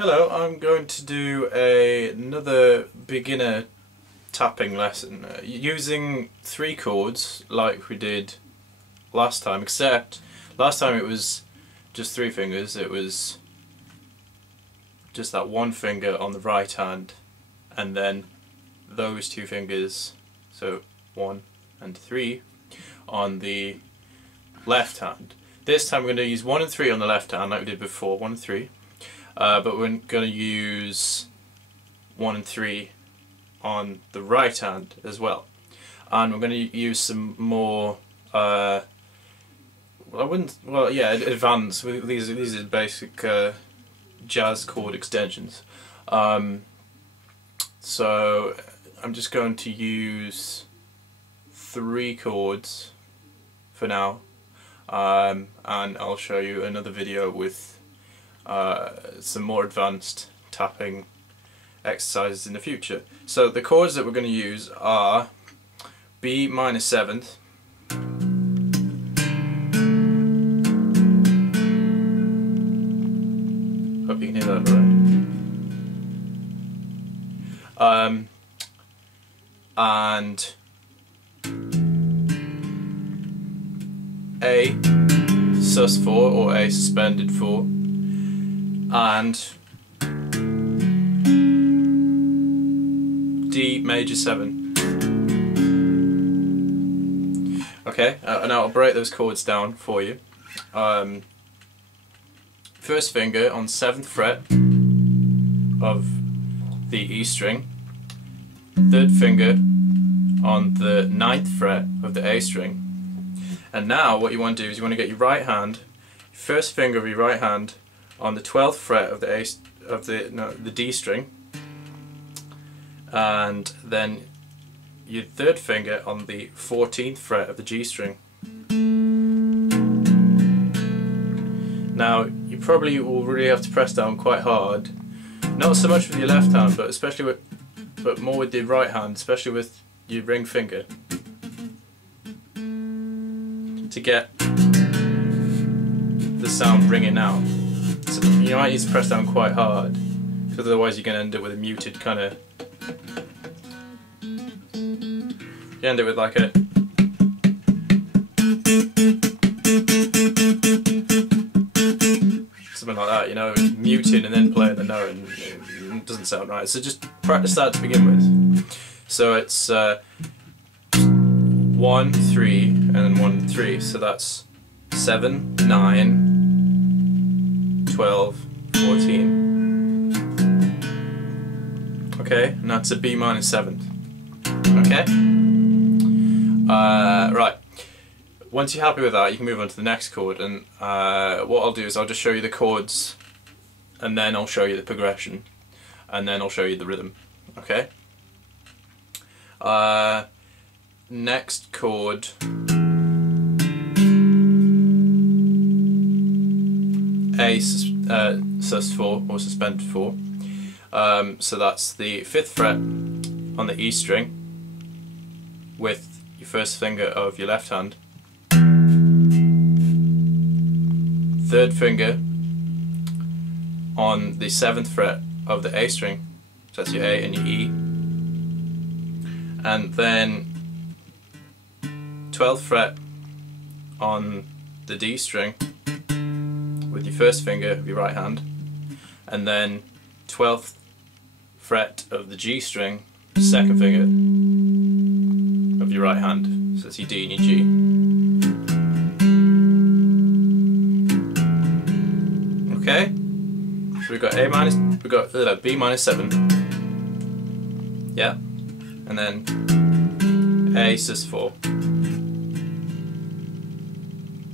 Hello, I'm going to do another beginner tapping lesson using 3 chords like we did last time, except last time it was just 3 fingers. It was just that one finger on the right hand and then those 2 fingers, so 1 and 3 on the left hand. This time we're going to use 1 and 3 on the left hand like we did before, 1 and 3. But we're going to use 1 and 3 on the right hand as well, and we're going to use some more advanced. These are basic jazz chord extensions. So I'm just going to use 3 chords for now, and I'll show you another video with some more advanced tapping exercises in the future. So the chords that we're going to use are B minor 7th, hope you can hear that alright, and A sus4 or A suspended 4, and D major 7. Okay, and I'll break those chords down for you. First finger on 7th fret of the E string, 3rd finger on the 9th fret of the A string. And now what you want to do is you want to get your right hand, first finger of your right hand on the 12th fret of the D string, and then your 3rd finger on the 14th fret of the G string. Now you probably will really have to press down quite hard, not so much with your left hand, but more with your right hand, especially with your ring finger, to get the sound ringing out. So you might need to press down quite hard, because otherwise you're going to end up with a muted kind of. You end up with like a. Something like that, you know, muting and then playing the note, and it doesn't sound right. So just practice that to begin with. So it's 1, 3, and then 1, 3. So that's 7, 9. 12, 14. Okay, and that's a B minor 7th. Okay? Right. Once you're happy with that, you can move on to the next chord, and what I'll do is I'll just show you the chords, and then I'll show you the progression, and then I'll show you the rhythm. Okay? Next chord. A sus4 or suspended 4. So that's the 5th fret on the E string with your first finger of your left hand, 3rd finger on the 7th fret of the A string, so that's your A and your E, and then 12th fret on the D string with your first finger of your right hand, and then 12th fret of the G string, 2nd finger of your right hand, so that's your D and your G. Okay, so we've got B minor 7, yeah, and then A sus4,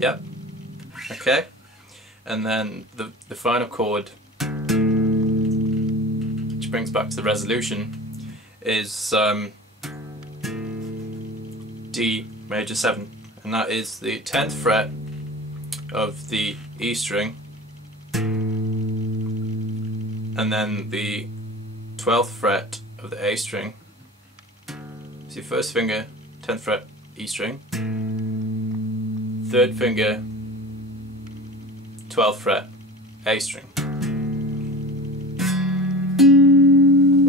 yep, okay. And then the final chord, which brings back to the resolution, is D major 7, and that is the 10th fret of the E string, and then the 12th fret of the A string. So your first finger, 10th fret, E string, 3rd finger, 12th fret, A string.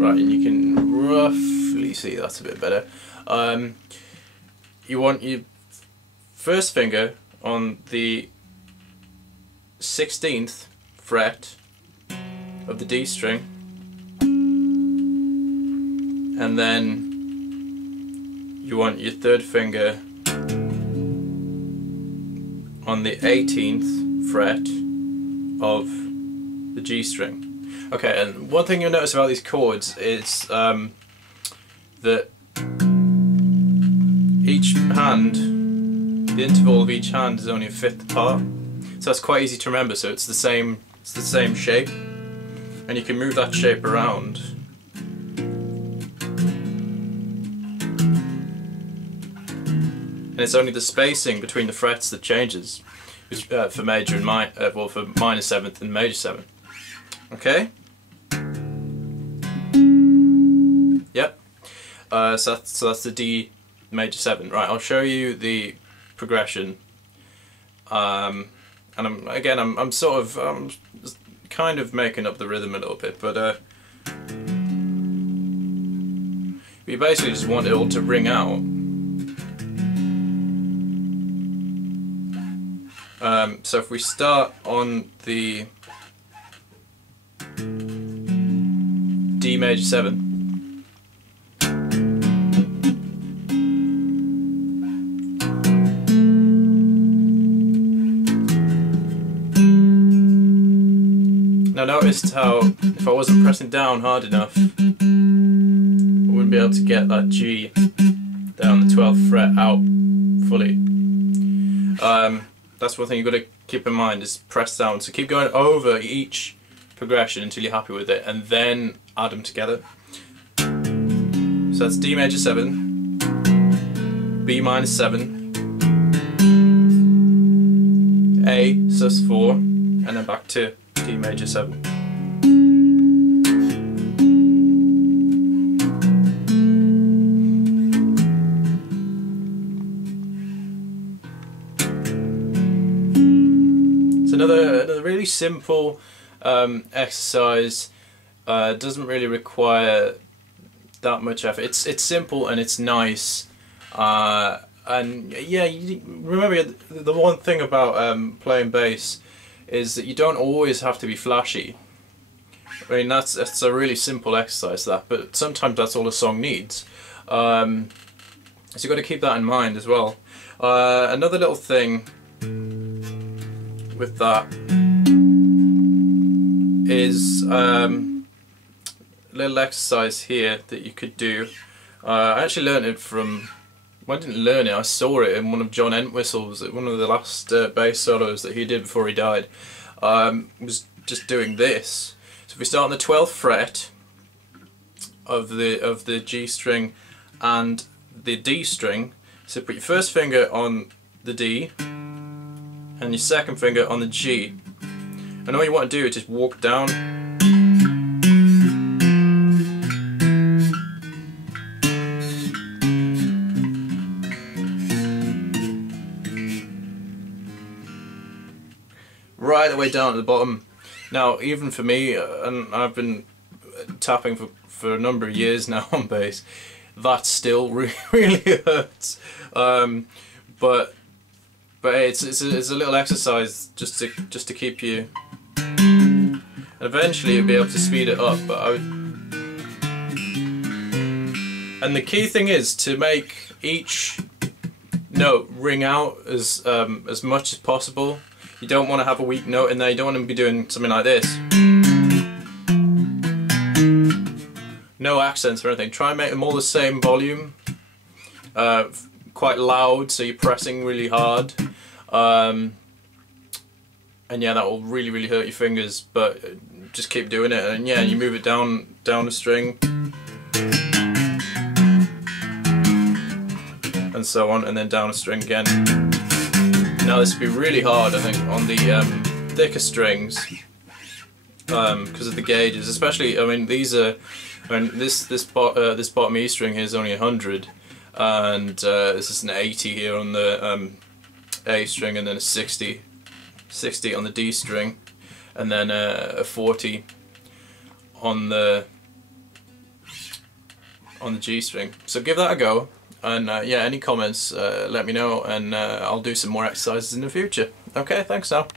Right, and you can roughly see that's a bit better. You want your first finger on the 16th fret of the D string, and then you want your third finger on the 18th fret of the G string. Okay, and one thing you'll notice about these chords is that each hand, the interval of each hand is only a fifth apart, so that's quite easy to remember. So it's the same shape, and you can move that shape around. And it's only the spacing between the frets that changes, which, for major and well, for minor seventh and major seventh. Okay. Yep. So that's the D major 7. Right, I'll show you the progression. And I'm sort of kind of making up the rhythm a little bit, but we basically just want it all to ring out. So if we start on the D major 7, now notice how if I wasn't pressing down hard enough, I wouldn't be able to get that G down the 12th fret out fully. That's one thing you've got to keep in mind, is press down. So keep going over each progression until you're happy with it, and then add them together. So that's D major 7, B minor 7, A sus4, and then back to D major 7. Another really simple exercise. Doesn't really require that much effort. It's simple and it's nice. And yeah, remember the one thing about playing bass is that you don't always have to be flashy. I mean, that's a really simple exercise, that, but sometimes that's all a song needs. So you've got to keep that in mind as well. Another little thing with that is a little exercise here that you could do. I actually learned it from, well, I didn't learn it, I saw it in one of John Entwistle's, one of the last bass solos that he did before he died. Was just doing this. So if we start on the 12th fret of the G string and the D string, so put your first finger on the D and your second finger on the G, and all you want to do is just walk down. Right the way down at the bottom. Now, even for me, and I've been tapping for a number of years now on bass, that still really hurts. But hey, it's a little exercise just to keep you. And eventually you'll be able to speed it up. But and the key thing is to make each note ring out as much as possible. You don't want to have a weak note in there. You don't want to be doing something like this. No accents or anything. Try and make them all the same volume. Quite loud, so you're pressing really hard. And yeah, that will really hurt your fingers, but just keep doing it. And yeah, you move it down the string, and so on, and then down a string again. Now this would be really hard, I think, on the thicker strings because of the gauges. Especially, I mean, these are, I mean, this bottom E string here is only 100, and this is an 80 here on the A string, and then a 60 on the D string, and then a 40 on the on the G string. So give that a go, and yeah, any comments, let me know, and I'll do some more exercises in the future. Okay, thanks now.